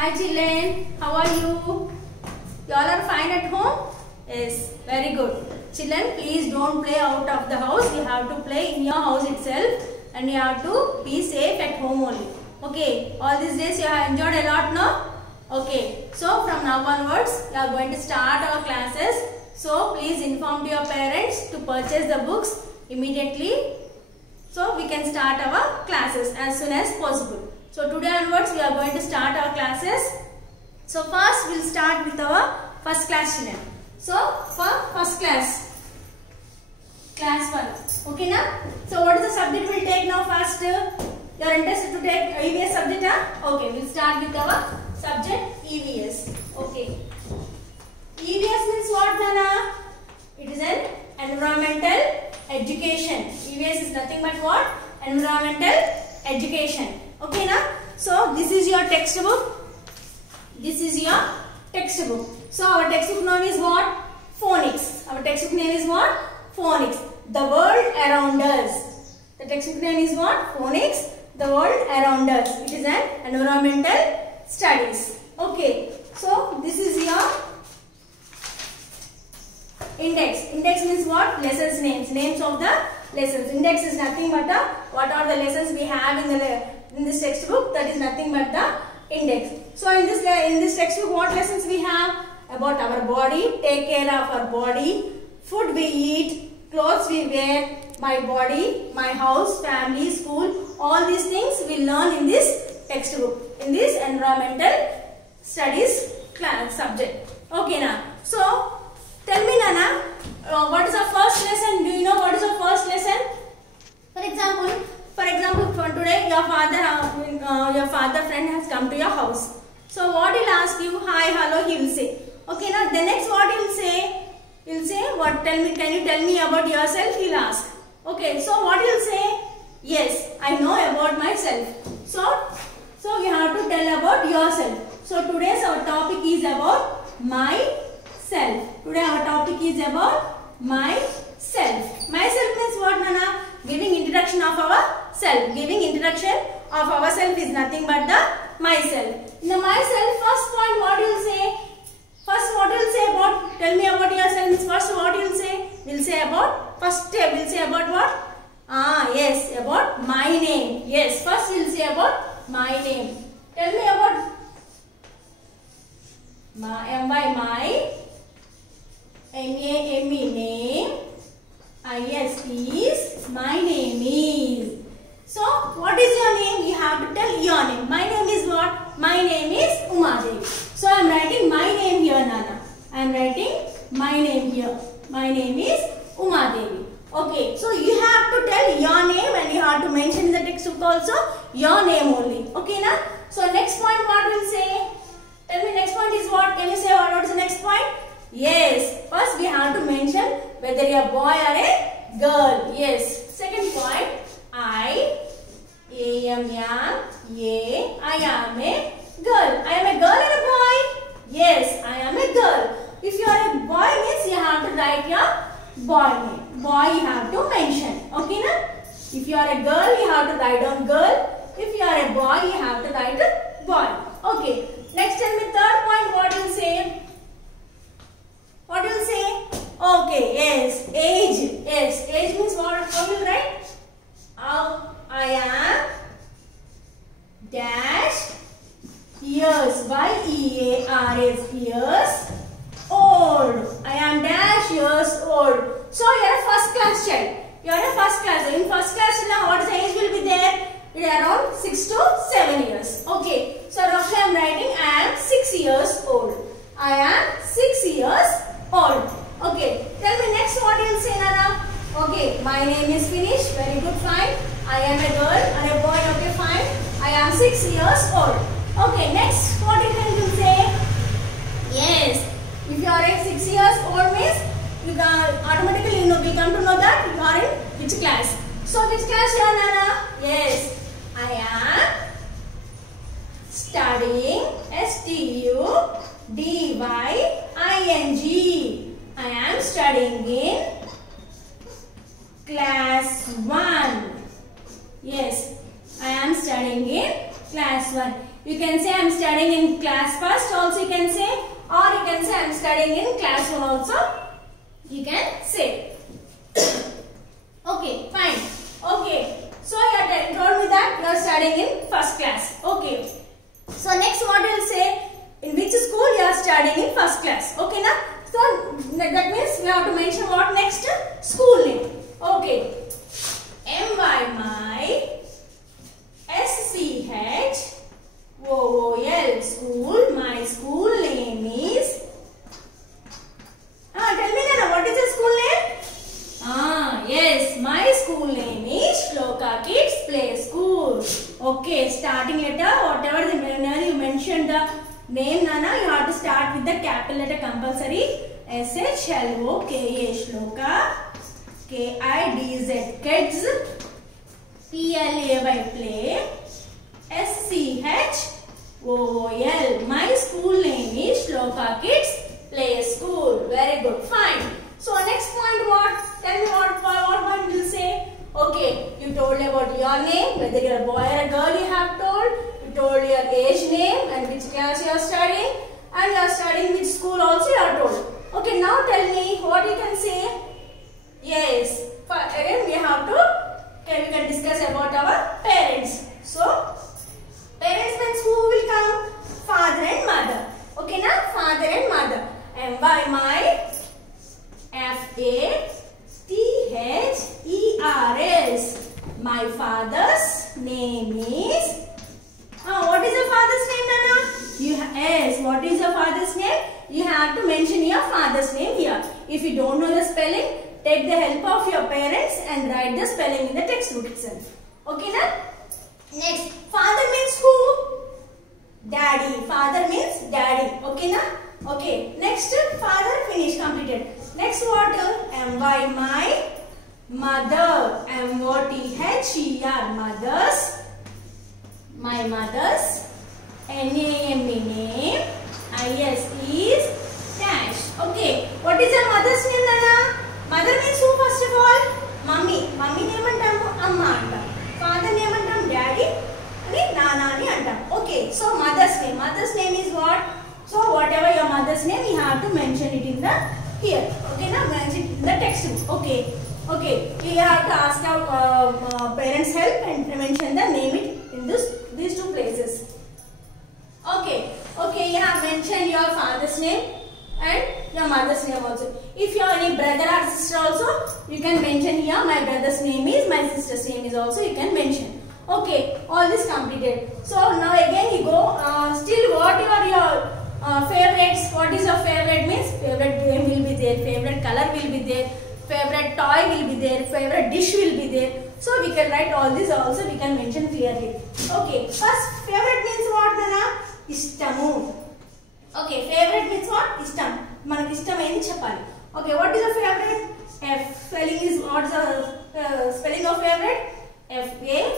Hi children, how are you? You all are fine at home? Yes, very good. Children, please don't play out of the house. You have to play in your house itself and you have to be safe at home only. Okay, all these days you have enjoyed a lot now? Okay, so from now onwards, you are going to start our classes. So please inform your parents to purchase the books immediately. So we can start our classes as soon as possible. So today onwards we are going to start our classes. So first we will start with our first class children. So for first class, class 1. Okay na? So what is the subject we will take now first? You are interested to take EVS subject? Okay, we will start with our subject EVS. Okay. EVS means what, Nana? It is an environmental education. EVS is nothing but what? Environmental education. Okay na? So this is your textbook. This is your textbook. So our textbook name is what? Phonics. Our textbook name is what? Phonics. The world around us. The textbook name is what? Phonics. The world around us. It is an environmental studies. Okay. So this is your index. Index means what? Lessons names. Names of the lessons. Index is nothing but what are the lessons we have in this textbook. That is nothing but the index. So in this textbook, what lessons we have? About our body, take care of our body, food we eat, clothes we wear, my body, my house, family, school, all these things we learn in this textbook, in this environmental studies class subject. Okay now. So tell me Nana, what is our first lesson? Do you know what is our first lesson? For example, for today your father friend has come to your house. So what he'll ask you? Hi, hello, he will say. Okay, now the next what he'll say? He'll say what? Can you tell me about yourself? He'll ask. Okay, so what he'll say? Yes, I know about myself. So you have to tell about yourself. So today's our topic is about myself. Today our topic is about myself. Myself means what, Nana? Giving introduction of ourself. Giving introduction of ourself is nothing but the myself. In the myself, first point what you will say? First what you will say about, tell me about yourself means first what you will say? We will say about, first step we will say about what? Yes, about my name. Yes, first we will say about my name. Tell me about my M-A-M-E name. I-S is my name is. So what is your name? You have to tell your name. My name is what? My name is Uma Devi. So I am writing my name here, Nana. I am writing my name here. My name is Uma Devi. Okay, so you have to tell your name and you have to mention in the textbook also your name only. Okay, na? So next point what will say? Tell me next point is what? Can you say what is the next point? Yes, first we have to mention whether you are a boy or a girl. Yes. Second point, I am a girl. I am a girl or a boy? Yes, I am a girl. If you are a boy means you have to write your boy name. Boy you have to mention. Okay na? If you are a girl, you have to write down girl. If you are a boy, you have to write a boy. Okay. Next tell me third point what you will say. What you will say? Okay, yes, age. Yes, age means what? How will you write? I am dash years. Y-E-A-R-S years old. I am dash years old. So you are a first class child. You are a first class. In first class now what is the age will be there? It is around 6 to 7 years. Okay. So roughly I am writing I am 6 years old. I am 6 years old. Okay. Tell me next what you will say, Nana. Okay. My name is finished. Very good. Fine. I am a girl or a boy. Okay. Fine. I am 6 years old. Okay. Next what you will say? Yes. If you are a 6 years old means you can automatically will come to know that you are in which class. So which class you are, Nana? Yes. I am studying STUDYING. I am studying in class 1. Yes, I am studying in class 1. You can say I am studying in class first also you can say, or you can say I am studying in class 1 also you can say. Okay, fine. Okay, so you have told me that you are studying in first class. Okay, so next what you will say, in which school you are studying in first class. Okay, na? So that means we have to mention what next? School name. Okay, MY my SCHOOL, school. My school name is. Tell me Nana, what is the school name? Yes, my school name is Shloka Kids Play School. Okay, starting letter, whatever whenever you mention the name Nana, you have to start with the capital letter compulsory. SHLOKA Shloka, KIDZ Kids, PLAY Play, SCHOOL. My school name is Shloka Kids Play School. Very good. Fine. So next point what? Tell me what point will say? Okay, you told about your name, whether you are a boy or a girl you have told. You told your age name and which class you are studying. And you are studying which school also you are told. Okay, now tell me what you can say. Yes. Again we have to, we can discuss about our parents. So, parents means who will come? Father and mother. Okay, na? Father and mother. MY my FATHERS. My father's name is. What is your father's name, Nana? Yes. What is your father's name? You have to mention your father's name here. If you don't know the spelling, take the help of your parents and write the spelling in the textbook itself. Okay, na? Next, father means who? Daddy. Father means daddy. Okay, na? Okay. Next, father finish completed. Next, what? MY my mother. MOTHER mothers. My mother's NAME name. IS is dash. Okay. What is your mother's name, Nana? Mother means who first of all? Mummy. Mummy name antamu amma antam. Father name antam daddy ani nana ani antam. Okay, so mother's name. Mother's name is what? So whatever your mother's name, you have to mention it in the here. Okay, now mention it in the textbook. Okay, okay. You have to ask our parents' help and mention the name it in these two places. Okay, okay. You have mentioned your father's name and your mother's name also. If you have any brother or sister also, you can mention here my brother's name is, my sister's name is also you can mention. Okay, all this completed. So now again you go, still what are your favorites? What is your favorite means? Favorite game will be there, favorite color will be there, favorite toy will be there, favorite dish will be there. So we can write all this also, we can mention clearly. Okay, first favorite means what, Nana? Istamu. Okay, favorite means what? Istam. Manaki istam eni cheppali. Okay, what is your favorite? Spelling is, what is the spelling of favorite? FAVOURITE.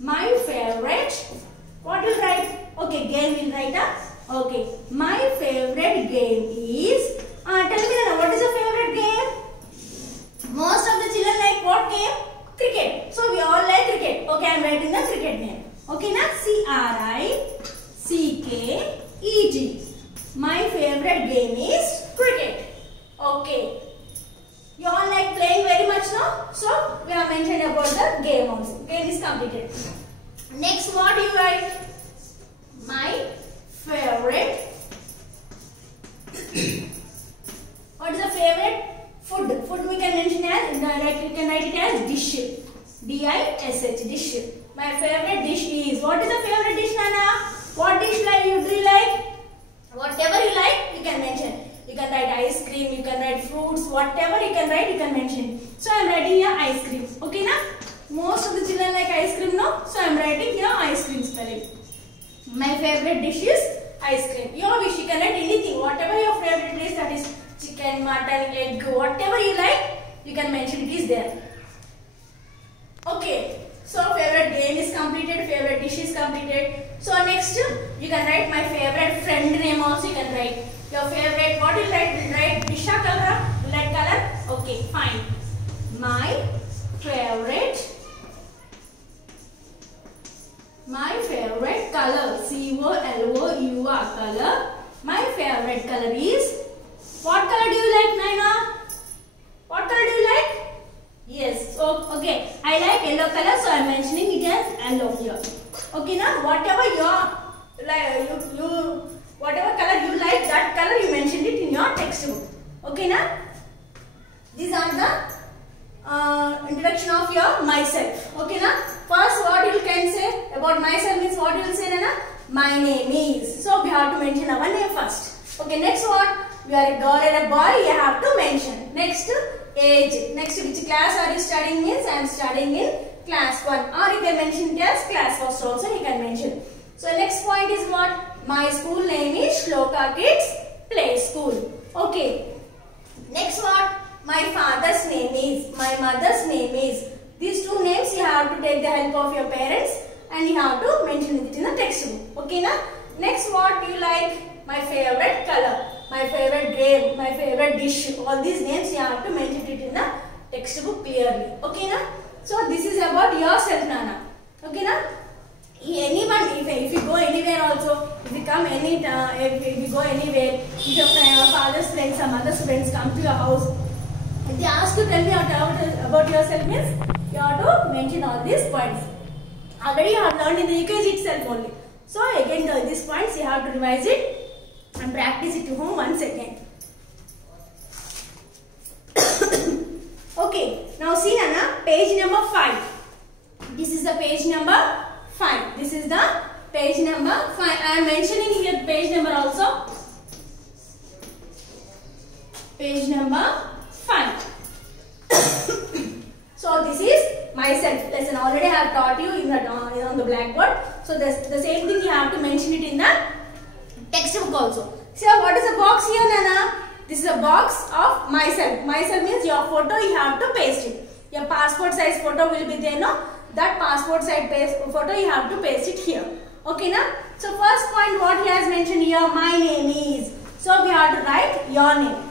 My favorite. What will write? Okay, game will write up. Okay, my favorite game is. Tell me Nana, what is your favorite game? Most of the children like what game? Cricket. So we all like cricket. Okay, I am writing the cricket name. Okay, na? CRICKET. My favorite game is cricket. Okay. You all like playing very much now? So we have mentioned about the game also. Game is completed. Next, what do you write? My favorite. What is the favorite? Food. Food we can mention as, you can write it as dish. DISH, dish. My favorite dish is, what is the favorite dish, Nana? What dish do you like? Whatever you like, you can mention. You can write ice cream, you can write fruits, whatever you can write, you can mention. So I am writing here ice cream. Okay, na? Most of the children like ice cream, no? So I am writing here ice cream spelling. My favorite dish is ice cream. Your wish, you can write anything. Whatever your favorite dish, that is chicken, mutton, egg, whatever you like, you can mention it is there. Okay. So favorite game is completed, favorite dish is completed. So next you can write my favorite friend name also you can write. Your favorite, what will write? Will write Disha color, red color. Okay, fine. My favorite My favorite color. C-O-L-O-U-R. Color. My favorite color is. What color do you like, Naina? What color do you like? Yes. So, okay. I like yellow color, so I am mentioning it as yellow here. Okay, now whatever your like whatever color you like, that color you mentioned it in your textbook. Okay, now these are the introduction of your myself. Okay, now first what you can say about myself means what you will say, Nana? My name is. So we have to mention our name first. Okay, next what? We are a girl and a boy. You have to mention. Next age. Next which class are you studying? Means I am studying in class 1. Or you can mention it as class 1 also. You can mention. So next point is what? My school name is Shloka Kids Play School. Okay. Next what? My father's name is. My mother's name is. These two names you have to take the help of your parents and you have to mention it in the textbook. Okay, na? Next what you like? My favorite color, my favorite game, my favorite dish. All these names you have to mention it in the textbook clearly. Okay, na? So this is about yourself, Nana. Okay, na? Anyone, if you go anywhere also, if you come if you go anywhere, if your father's friends or mother's friends come to your house, if they ask you, tell me about yourself, means you have to mention all these points. Already you have learned in the UKG itself only. So again these points you have to revise it and practice it to home once again. Okay, now see Nana, page number 5. This is the page number 5. This is the page number 5. I am mentioning here page number also. Page number 5. So this is myself lesson. Already I have taught you in the on the blackboard. So the same thing you have to mention it in the textbook also. So what is the box here, Nana? This is a box of myself. Myself means your photo you have to paste it. Your passport size photo will be there, no? That passport size photo you have to paste it here. Okay, na? So first point what he has mentioned here, my name is. So we have to write your name.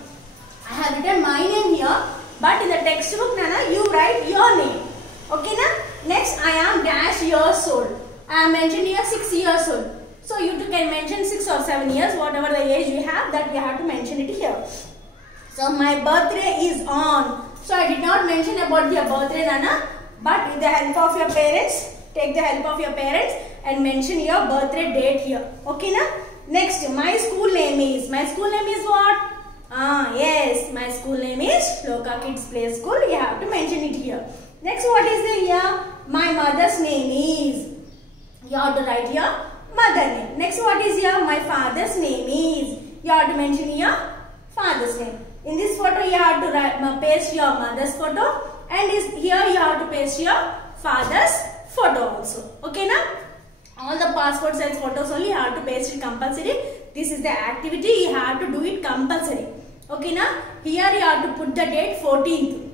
I have written my name here, but in the textbook, Nana, you write your name. Okay, na? Next, I am dash years old. I am mentioned here 6 years old. So you can mention 6 or 7 years, whatever the age you have, that we have to mention it here. So my birthday is on. So I did not mention about your birthday, Nana, but with the help of your parents, take the help of your parents and mention your birthday date here. Okay, na? Next, my school name is. My school name is what? Yes, my school name is Shloka Kids Play School. You have to mention it here. Next, what is the here? My mother's name is. You have to write here mother name. Next, what is here? My father's name is. You have to mention here father's name. In this photo, you have to paste your mother's photo, and here you have to paste your father's photo also. Okay, na? All the passport size photos only you have to paste it compulsory. This is the activity, you have to do it compulsory. Okay, na? Here you have to put the date 14th.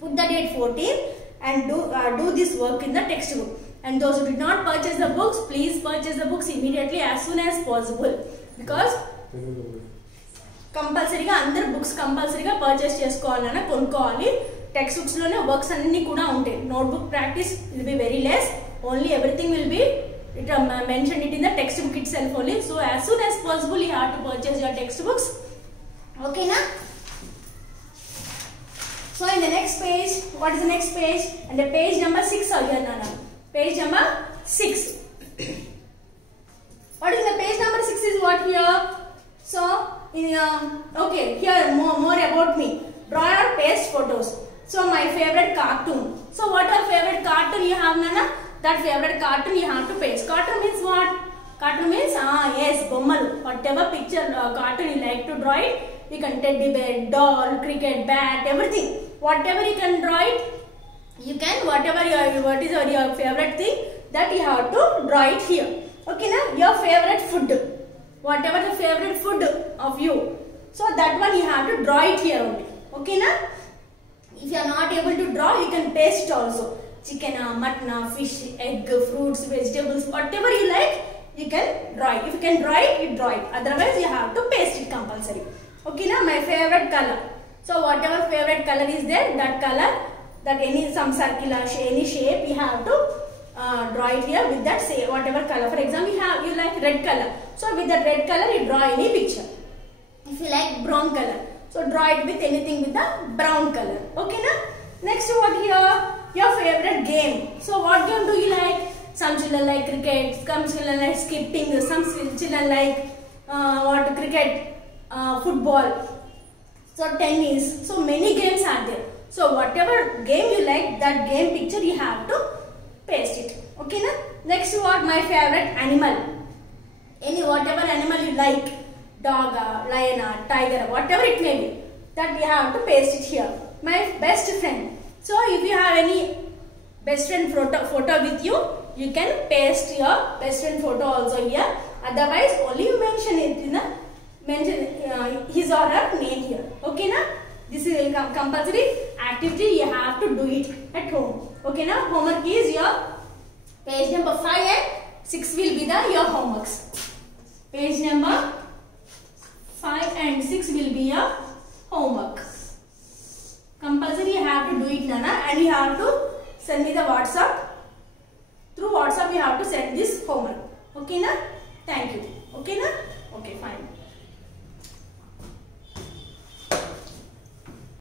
Put the date 14th and do this work in the textbook. And those who did not purchase the books, please purchase the books immediately as soon as possible. Because compulsory ga under books compulsory ga purchase chesukovalana konukovali. Textbooks lone works anni kuda untayi. Notebook practice will be very less. Only everything will be mentioned it in the textbook itself only. So as soon as possible you have to purchase your textbooks. Okay, na? So in the next page, what is the next page? And the page number 6 are here, Nana. Page number 6. What is the page number 6 is what here? So in okay, here more about me. Draw or paste photos. So my favorite cartoon. So what are favorite cartoon you have, Nana? That favorite cartoon you have to paste. Cartoon means what? Cartoon means yes, bommalu. Whatever picture cartoon you like to draw it, you can teddy bear, doll, cricket, bat, everything. Whatever you can draw it, you can whatever what is your favorite thing, that you have to draw it here. Okay, na? Your favorite food. Whatever the favorite food of you. So that one you have to draw it here only. Okay, na? If you are not able to draw, you can paste it also. Chicken, mutton, fish, egg, fruits, vegetables, whatever you like, you can draw it. If you can draw it, you draw it. Otherwise, you have to paste it compulsory. Okay, now my favorite color. So whatever favorite color is there, that color, that any some circular any shape, you have to draw it here with that say whatever color. For example, you like red color, so with that red color you draw any picture. If you like brown color, so draw it with anything with the brown color. Okay na? Next, what here? Your favorite game. So what game do you like? Some children like cricket, some children like skipping, some children like cricket, football, so tennis. So many games are there. So whatever game you like, that game picture you have to paste it. Okay na? Next, what? My favorite animal. Whatever animal you like, dog, lion, tiger, whatever it may be, that you have to paste it here. My best friend. So if you have any best friend photo with you, you can paste your best friend photo also here. Otherwise, only you mention it in his or her name here. Okay na? This is a compulsory activity. You have to do it at home. Okay na? Homework is your page number 5 and 6 will be your homeworks. Page number 5 and 6 will be your homework. Compulsory you have to do it, Nana, and you have to send me the WhatsApp. Through WhatsApp you have to send this homework. Okay na? Thank you.